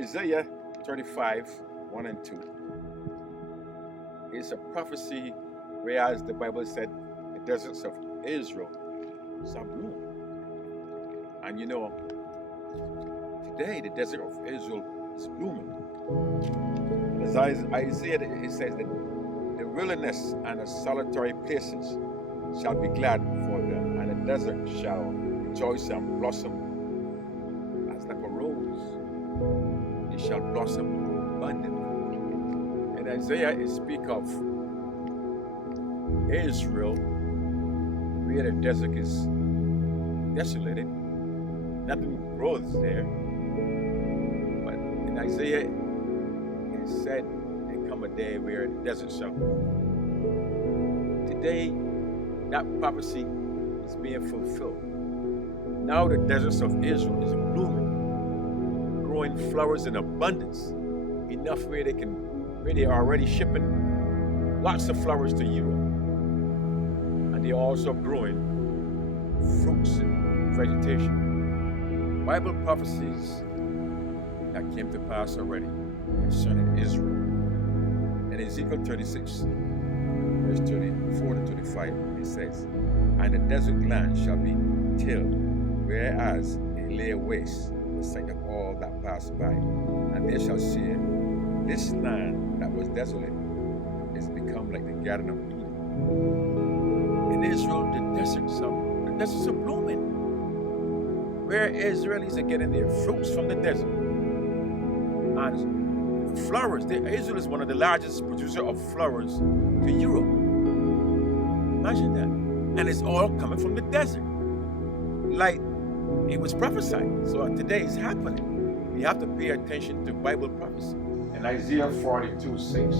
Isaiah 35, 1 and 2. It's a prophecy, whereas the Bible said the deserts of Israel shall bloom. And you know, today the desert of Israel is blooming. As Isaiah, it says that the wilderness and the solitary places shall be glad for them, and the desert shall rejoice and blossom as like a rose. It shall blossom abundantly. And Isaiah is speak of Israel, where the desert is desolated. Nothing grows there. But in Isaiah, it said there come a day where the desert shall bloom. Today, that prophecy is being fulfilled. Now the deserts of Israel is blooming, growing flowers in abundance, enough where they are already shipping lots of flowers to Europe. And they're also growing fruits and vegetation. Bible prophecies that came to pass already concerning Israel. In Ezekiel 36, verse 34 to 35, it says, "And the desert land shall be tilled, whereas it lay waste the sight of all that pass by. And they shall say, this land that was desolate is become like the Garden of Eden." In Israel, the deserts are blooming, where Israelis are getting their fruits from the desert. And flowers, Israel is one of the largest producers of flowers to Europe. Imagine that. And it's all coming from the desert. Like it was prophesied. So today it's happening. You have to pay attention to Bible prophecy. And Isaiah 42, 6.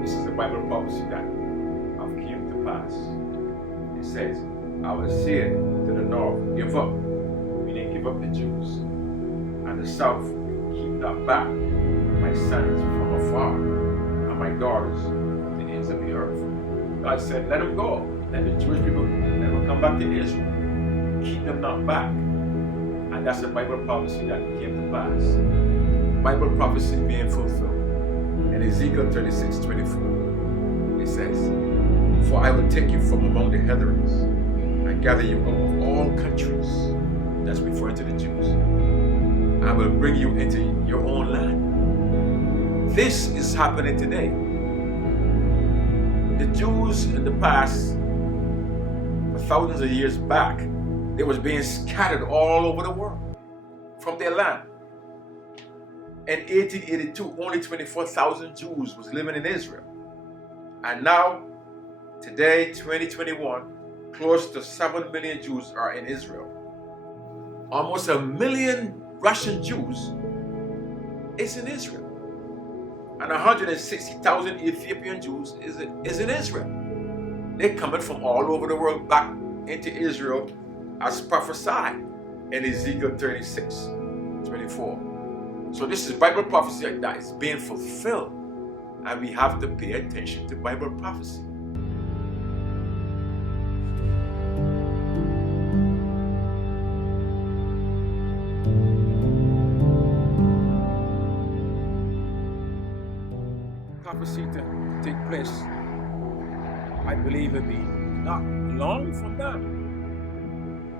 This is the Bible prophecy that have came to pass. It says, "I will say to the north, give up," meaning give up the Jews, "and the south, keep not back my sons from afar, and my daughters from the ends of the earth." God said, let them go. Let the Jewish people, let them come back to Israel. Keep them not back. And that's the Bible prophecy that came to pass. Bible prophecy being fulfilled. In Ezekiel 36, 24, it says, "For I will take you from among the heathens and gather you out of all countries." That's referring to the Jews. "I will bring you into your own land." This is happening today. The Jews in the past, for thousands of years back, they was being scattered all over the world from their land. In 1882, only 24,000 Jews was living in Israel. And now, today, 2021, close to 7 million Jews are in Israel. Almost 1 million Russian Jews is in Israel. And 160,000 Ethiopian Jews is in Israel. They're coming from all over the world back into Israel as prophesied in Ezekiel 36, 24. So this is Bible prophecy that is being fulfilled. And we have to pay attention to Bible prophecy. Prophecy to take place, I believe it be not long from now,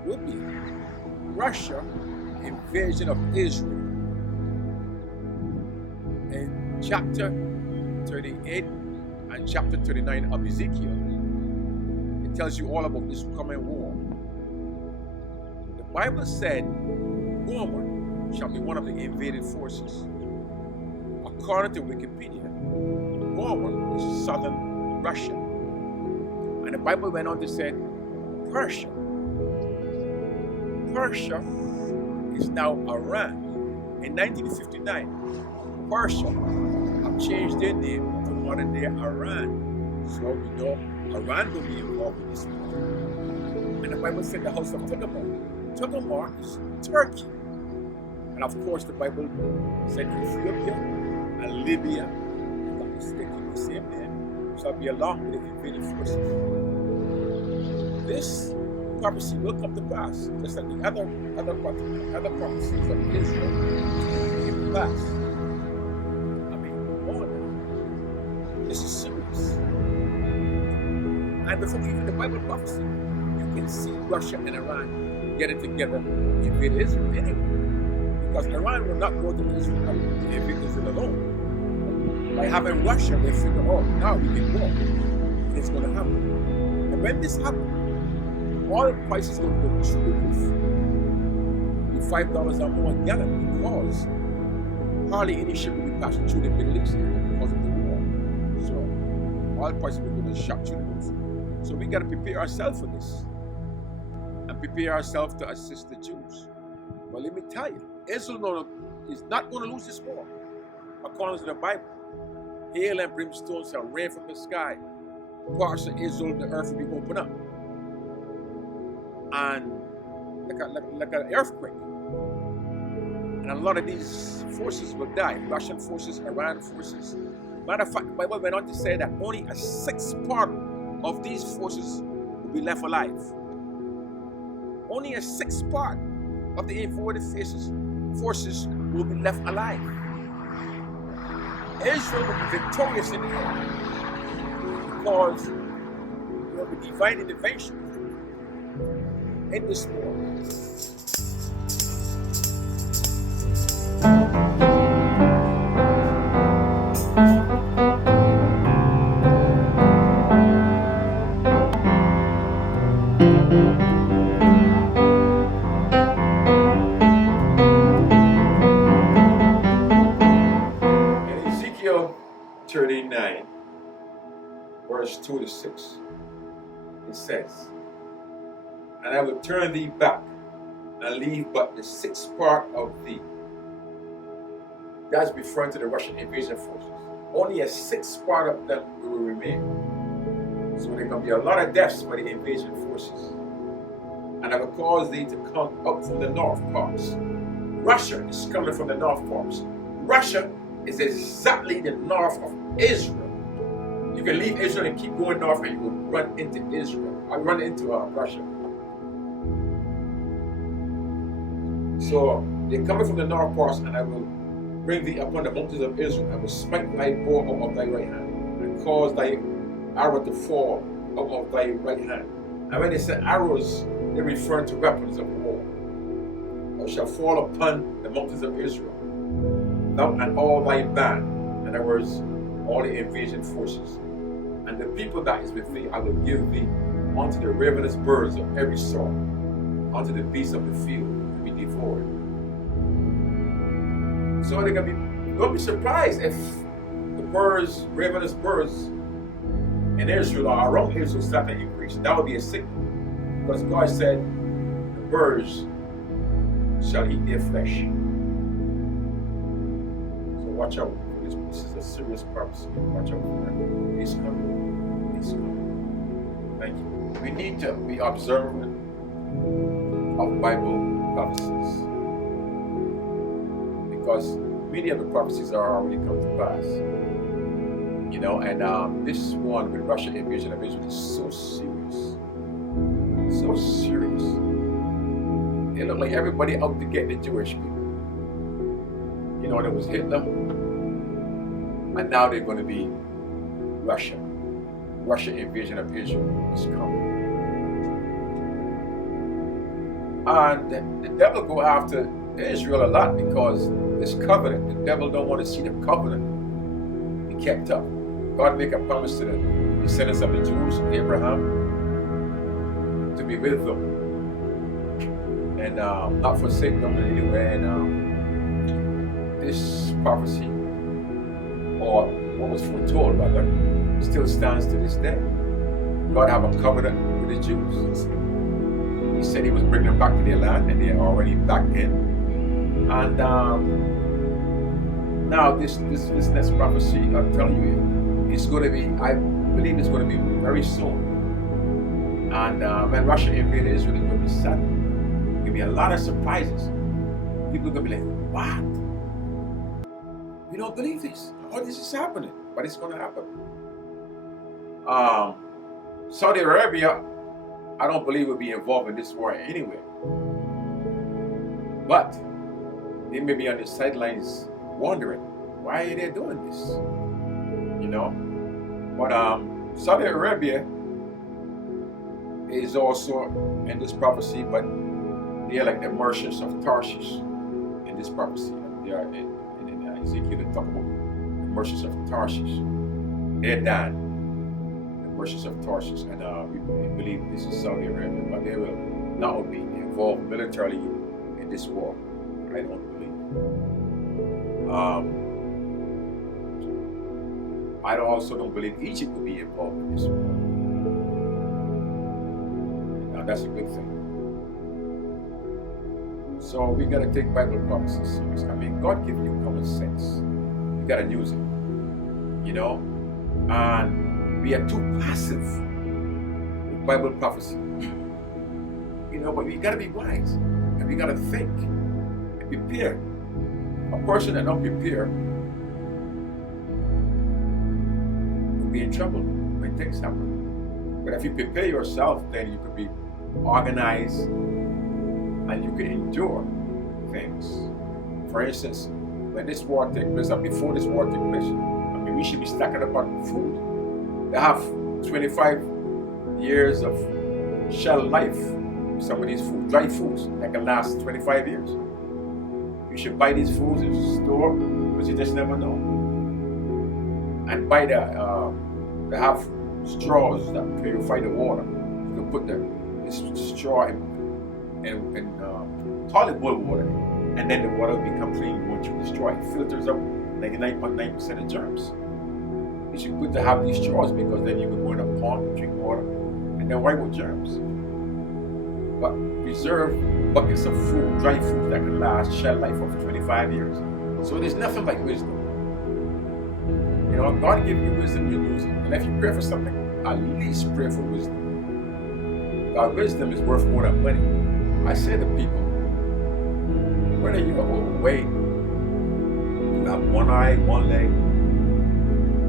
will be Russia invasion of Israel. In chapter 38 and chapter 39 of Ezekiel, it tells you all about this coming war. The Bible said Gomer shall be one of the invaded forces. According to Wikipedia, Gomer is southern Russia. And the Bible went on to say Persia is now Iran. In 1959, Persia have changed their name to modern day Iran. So we know Iran will be involved in this war. And the Bible said the house of Tamar. Tamar is Turkey. And of course the Bible said Ethiopia and Libya, that is they keep the same name, shall be along with the invading forces. This prophecy will come to pass, just like the other prophecies of Israel. pass. I mean, come on now. This is serious. And before even the Bible prophecy, you can see Russia and Iran getting together to invade Israel anyway. Because Iran will not go to Israel to invade Israel alone. By having Russia, they figure, oh, now we can go. And it's going to happen. And when this happens, oil prices will go through the roof. $5 or more a gallon, because hardly any ship will be passing through the Middle East because of the war. So oil prices will go to shot through the roof. So we got to prepare ourselves for this and prepare ourselves to assist the Jews. But let me tell you, Israel is not going to lose this war. According to the Bible, hail and brimstone shall rain from the sky. Parts of Israel, the earth will be opened up. And like an earthquake. And a lot of these forces will die. Russian forces, Iran forces. Matter of fact, the Bible went on to say that only a 6th part of these forces will be left alive. Only a 6th part of the invaded forces will be left alive. Israel will be victorious in the end because there will be divine intervention in this war. In Ezekiel 39, verse 2 to 6, it says, "And I will turn thee back and leave but the 6th part of thee." That's referring to the Russian invasion forces. Only a 6th part of them will remain. So there can be a lot of deaths for the invasion forces. And I will cause thee to come up from the north parts. Russia is coming from the north parts. Russia is exactly the north of Israel. You can leave Israel and keep going north and you will run into Israel. I run into Russia. So they're coming from the north parts, and I will bring thee upon the mountains of Israel. I will smite thy bow out of thy right hand, and cause thy arrow to fall out of thy right hand. And when they say arrows, they refer to weapons of war. Thou shalt fall upon the mountains of Israel, thou and all thy band. In other words, all the invasion forces. And the people that is with thee, I will give thee unto the ravenous birds of every sort, unto the beasts of the field to be devoured. So they're gonna be, don't be surprised if the birds, ravenous birds in Israel or around Israel start to increase. That would be a signal. Because God said, the birds shall eat their flesh. So watch out. This is a serious prophecy. Watch out for that. It's coming. It's coming. Thank you. We need to be observant of Bible prophecies, because many of the prophecies are already come to pass. You know, and this one with Russian invasion of Israel is so serious. So serious. It looked like everybody out to get the Jewish people. You know, there was Hitler, and now they're going to be Russia. Russian invasion of Israel is coming. And the devil go after Israel a lot because this covenant, the devil don't want to see the covenant be kept up. God make a promise to the descendants of the Jews, Abraham, to be with them and not forsake them in any way. And this prophecy, or what was foretold rather, still stands to this day. God have a covenant with the Jews. He said he was bringing them back to their land, and they're already back in. And now this next prophecy, I'm telling you, it's going to be, I believe it's going to be very soon. And when Russia invaded Israel, it's going to be sudden. There's going to be a lot of surprises. People are going to be like, what? We don't believe this. How this is happening? But it's going to happen. Saudi Arabia, I don't believe will be involved in this war anyway. But they may be on the sidelines wondering, why are they doing this? You know? But Saudi Arabia is also in this prophecy, but they are like the merchants of Tarshish in this prophecy. They are in Ezekiel, they talk about the merchants of Tarshish. They're done. The merchants of Tarshish. And we believe this is Saudi Arabia, but they will not be involved militarily in this war. I don't believe. I also don't believe Egypt will be involved in this war. Now that's a good thing. So we gotta take Bible prophecies serious. I mean, God gives you common sense. You gotta use it. You know? And we are too passive with Bible prophecy. You know, but we gotta be wise. And we gotta think and prepare. A person that don't prepare will be in trouble when things happen. But if you prepare yourself, then you could be organized and you can endure things. For instance, when this war takes place, or before this war takes place, I mean, we should be stacking up on food. They have 25 years of shelf life. Some of these food, dry foods that can last 25 years. You should buy these foods in the store because you just never know. And buy they have straws that purify the water. You can put this straw in toilet bowl water, and then the water will become clean once you destroy it. Filters out 99.9% of germs. You should good to have these straws because then you can go in a pond and drink water and then wipe out germs. But preserve buckets of food, dry food that can last shelf life of 25 years. So there's nothing like wisdom. You know, God gives you wisdom, you lose it. And if you pray for something, at least pray for wisdom. God, wisdom is worth more than money. I say to people, whether you are overweight, you have one eye, one leg,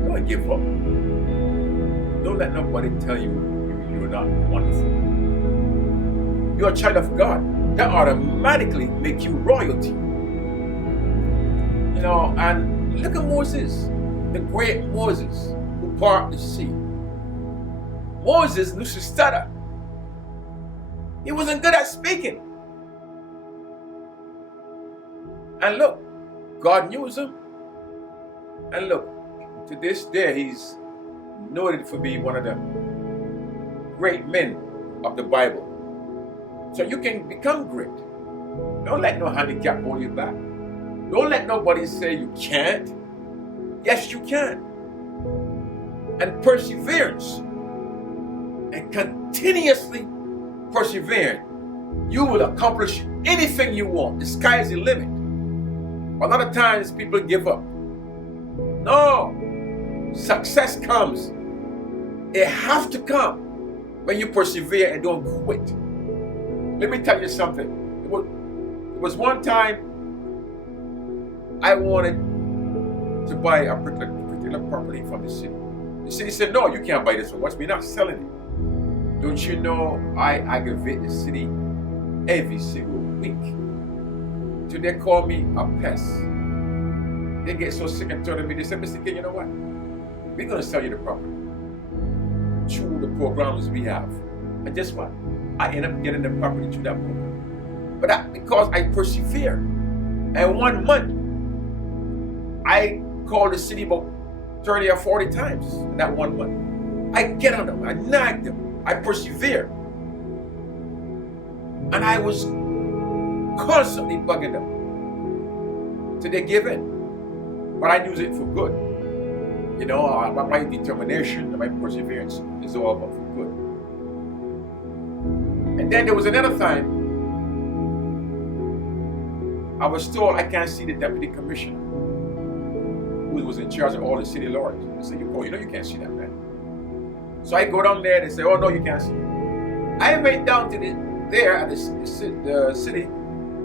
don't give up. Don't let nobody tell you you're not wonderful. You're a child of God. That automatically make you royalty. You know, and look at Moses, the great Moses who parted the sea. Moses knew to stutter. He wasn't good at speaking. And look, God used him. And look, to this day, he's noted for being one of the great men of the Bible. So you can become great. Don't let no handicap hold you back. Don't let nobody say you can't. Yes, you can. And perseverance and continuously persevering, you will accomplish anything you want. The sky is the limit. A lot of times people give up. No. Success comes. It has to come when you persevere and don't quit. Let me tell you something. It was one time I wanted to buy a particular property from the city. The city said, no, you can't buy this one. We're not selling it. Don't you know I aggravate the city every single week? Till they call me a pest. They get so sick and tired of me. They said, Mr. King, you know what? We're going to sell you the property through the programs we have. And guess what? I end up getting the property through that program. But that because I persevere. And 1 month, I called the city about 30 or 40 times in that 1 month. I get on them. I nag them. I persevere. And I was constantly bugging them till they give in. But I use it for good. You know, my determination and my perseverance is all about for good. And then there was another time I was told I can't see the deputy commissioner who was in charge of all the city lords. They said, you know you can't see that man. So I go down there and they say, oh no, you can't see him. I went down to there at the city,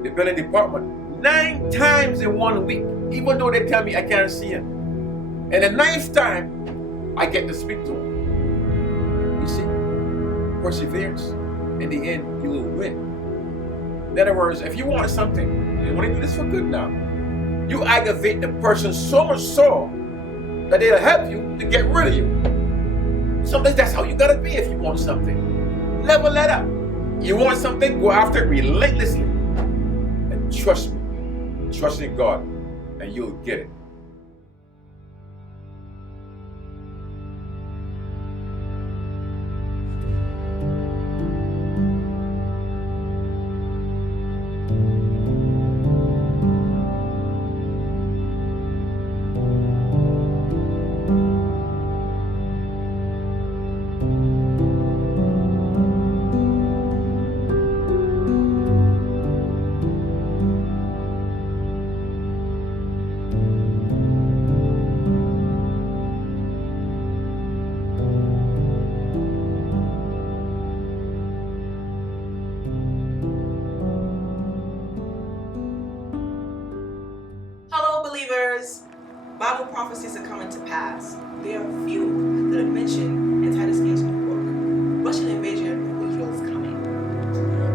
the building department, 9 times in 1 week, even though they tell me I can't see him. And the 9th time, I get to speak to him. You see, perseverance. In the end, you will win. In other words, if you want something, you want to do this for good now, You aggravate the person so much so that they'll help you to get rid of you. Sometimes that's how you gotta be if you want something. Level that up. You want something, go after it relentlessly. And trust me, trust in God, and you'll get it. Bible prophecies are coming to pass. There are few that are mentioned in Titus Gates' new book. Russian invasion of Israel is coming.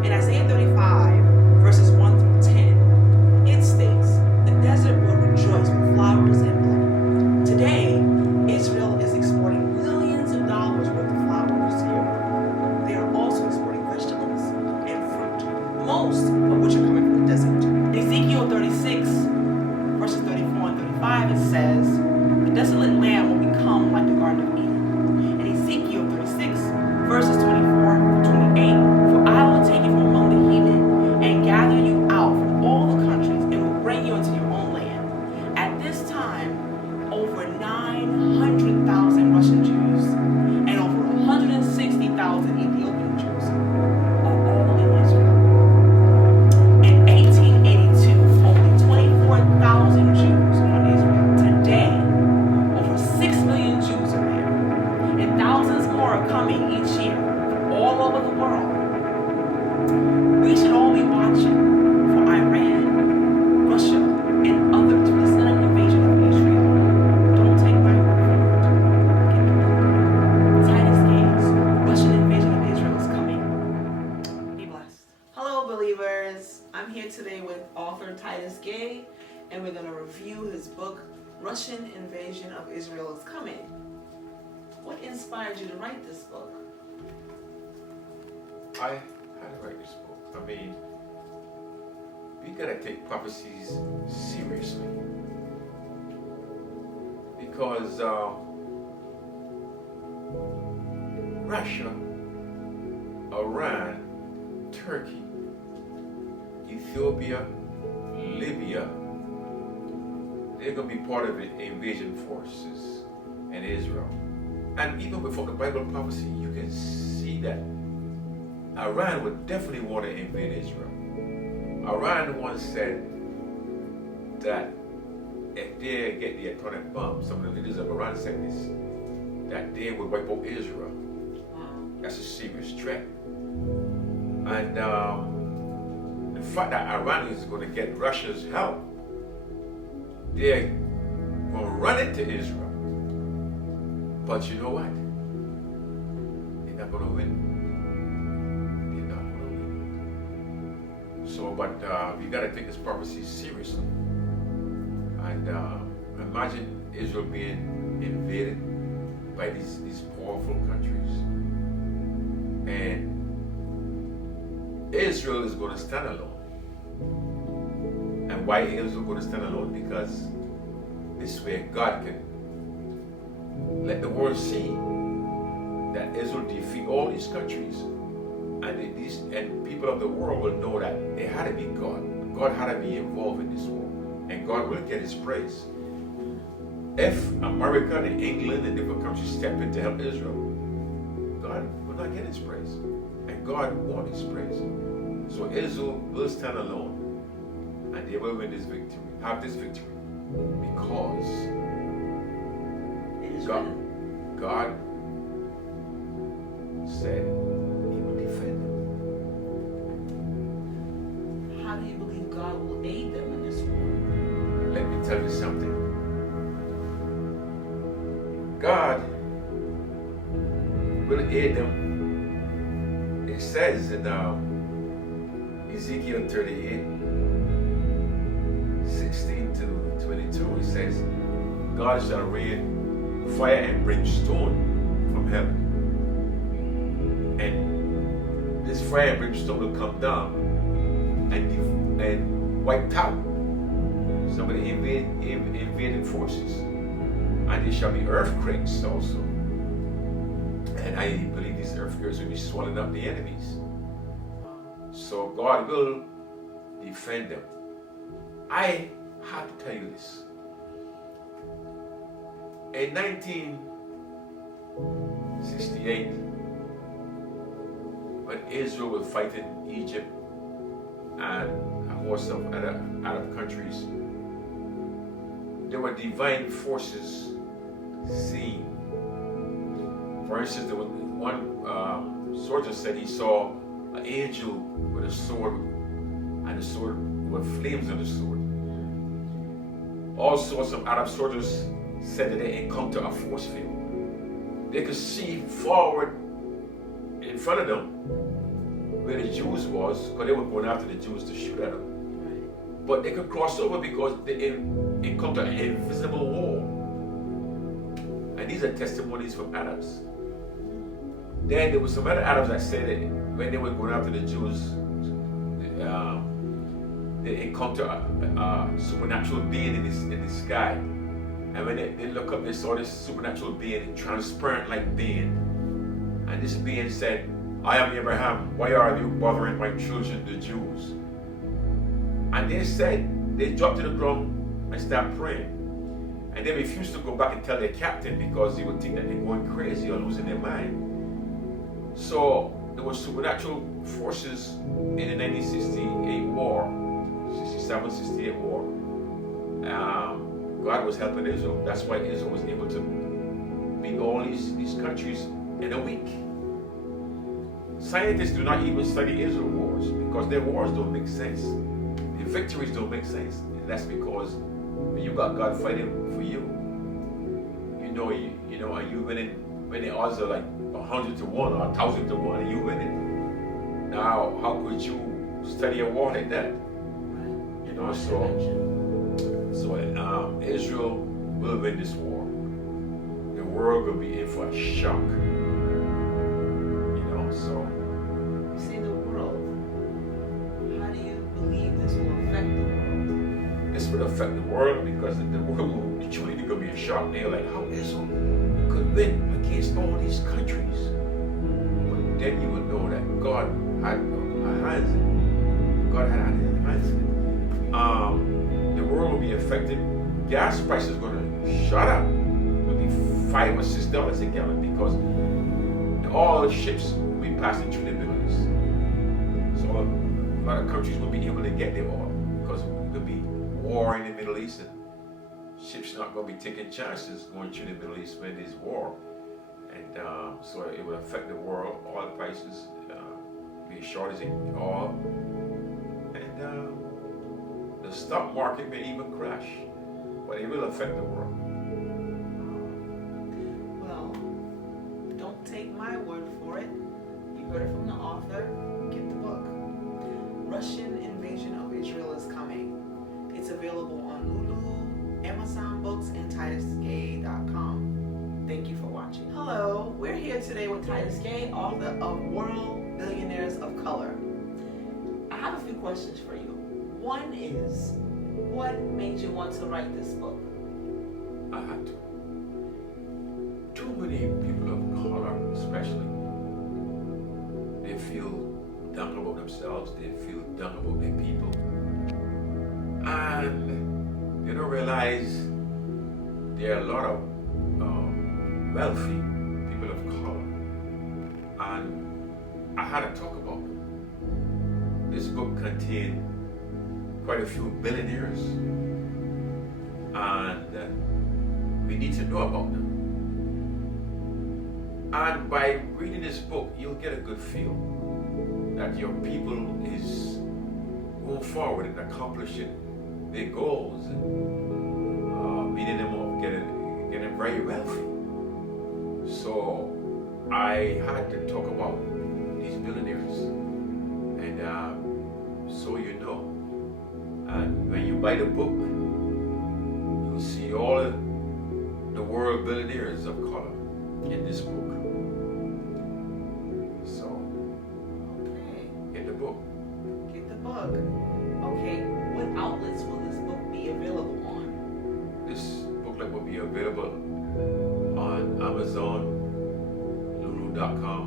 In Isaiah 35, verses 1 through 10, it states, "The desert will rejoice with flowers and blood." Today, Israel is exporting millions of dollars worth of flowers to Europe. They are also exporting vegetables and fruit, most of which are coming from the desert. In Ezekiel 36, verses 34 and 35, it says, "The desolate land will become like the Garden of Eden." In Ezekiel 36, verses 24 to 28, "For I will take you from among the heathen and gather you out from all the countries and will bring you into your own land." At this time, over 900,000 Russian Jews and over 160,000 Ethiopian Jews are all in Israel. In 1882, only 24,000 Jews were in Israel. Today, over 6 million Jews are there, and thousands more are coming each year from all over the world. We should all be watching for Iran, Russia, and others for the sudden invasion of Israel. Don't take my word for it. Get the book. Titus Gates, Russian invasion of Israel is coming. Be blessed. Hello, believers. I'm here today with author Titus Gay, and we're going to review his book, Russian Invasion of Israel is Coming. What inspired you to write this book? I had to write this book. I mean, we gotta take prophecies seriously. Because Russia, Iran, Turkey, Ethiopia, Libya, they're going to be part of the invasion forces in Israel. And even before the Bible prophecy, you can see that Iran would definitely want to invade Israel. Iran once said that if they get the atomic bomb, some of the leaders of Iran said this, that they would wipe out Israel. That's a serious threat. And the fact that Iran is going to get Russia's help, they're going to run into Israel. But you know what? They're not going to win. They're not going to win. So, but we got to take this prophecy seriously. And imagine Israel being invaded by these powerful countries. And Israel is going to stand alone. And why is Israel going to stand alone? Because this way God can let the world see that Israel defeat all these countries. And people of the world will know that it had to be God. God had to be involved in this war. And God will get his praise. If America and England and different countries step in to help Israel, God will not get his praise. And God wants his praise. So Israel will stand alone. And they will win this victory, have this victory. Because God said he will defend them. How do you believe God will aid them in this war? Let me tell you something. God will aid them. It says in Ezekiel 38, 16 to 22, it says, God shall rain fire and brimstone from heaven. And this fire and brimstone will come down and wipe out some of the invading forces. And there shall be earthquakes also. And I believe these earthquakes will be swallowing up the enemies. So God will defend them. I have to tell you this. In 1968, when Israel was fighting Egypt and a host of other Arab countries, there were divine forces seen. For instance, there was one soldier said he saw an angel with a sword, and the sword with flames on the sword. Also, some Arab soldiers said that they encountered a force field. They could see forward in front of them where the Jews was, because they were going after the Jews to shoot at them. But they could cross over because they encountered an invisible wall. And these are testimonies from Arabs. Then there were some other Arabs that said that when they were going after the Jews, they encountered a supernatural being in the sky. And when they look up, they saw this supernatural being, transparent like being. And this being said, I am Abraham, why are you bothering my children, the Jews? And they said, they dropped to the ground and started praying. And they refused to go back and tell their captain because he would think that they're going crazy or losing their mind. So there were supernatural forces in the 1968 war, 67-68 war. God was helping Israel. That's why Israel was able to beat all these countries in a week. Scientists do not even study Israel wars because their wars don't make sense. Their victories don't make sense. And that's because when you got God fighting for you, and you winning when the odds are like 100 to 1 or 1,000 to 1, and you winning. Now, how could you study a war like that? So Israel will win this war. The world will be in for a shock. So. You say the world. How do you believe this will affect the world? This will affect the world because the world will truly going to be a shock. They're like, how Israel could win against all these countries? But then you would know that God had hands in it. God had his hands in it. The world will be affected. Gas prices are going to shut up. It'll be $5 or $6 a gallon because all the ships will be passing through the Middle East. So a lot of countries will be able to get their oil because there'll be war in the Middle East and ships not going to be taking chances going through the Middle East when there's war. And so it will affect the world. Oil prices be a shortage in oil. And the stock market may even crash. But it will affect the world. Well, don't take my word for it. You heard it from the author. Get the book. Russian Invasion of Israel is Coming. It's available on Lulu, Amazon Books, and TitusGay.com. Thank you for watching. Hello, we're here today with Titus Gay, author of World Billionaires of Color. I have a few questions for you. One is, what made you want to write this book? I had to. Too many people of color, especially, they feel down about themselves, they feel down about their people. And they don't realize there are a lot of wealthy people of color. And I had to talk about them. This book contained quite a few billionaires. And we need to know about them. And by reading this book, you'll get a good feel that your people is going forward and accomplishing their goals and meeting them up, getting very wealthy. So I had to talk about these billionaires, and so you know. And when you buy the book, all the world billionaires of color in this book. So, Okay. get the book. Get the book. Okay. What outlets will this book be available on? This booklet will be available on Amazon, Lulu.com,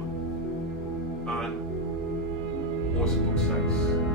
and most book sites.